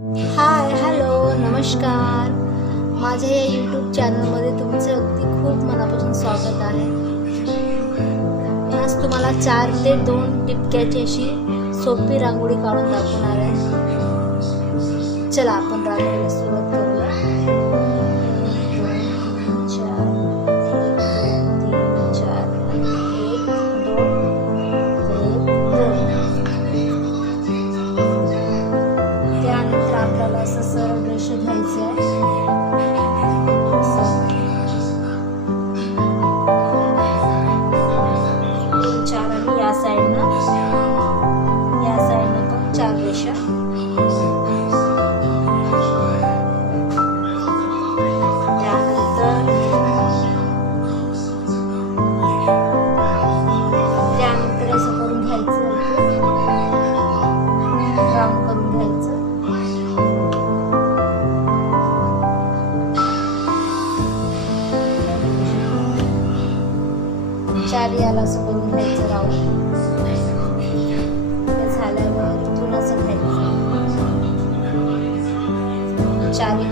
Hi hello नमस्कार. माझ्या या यूट्यूब चॅनलमध्ये तुमचं अगदी खूप मनापासून स्वागत आहे. आज तुम्हाला 4 ते 2 टिपक्याची अशी सोपी रांगोळी काढून दाखवणार आहे. चला आपण रांगोळीला सुरुवात करूया. 1 2 3 4 1 2 3 4 त्यानंतर आपल्याला असं सरळ रेष घ्यायचं आहे. चार आणि या साईडनं पण 4 रेषा. त्यानंतर असं करून घ्यायचं, राऊंड करून घ्यायचं. चार याला असं करून घ्यायचं राऊंड. झाल्यावर इथून असं घ्यायचं, चारी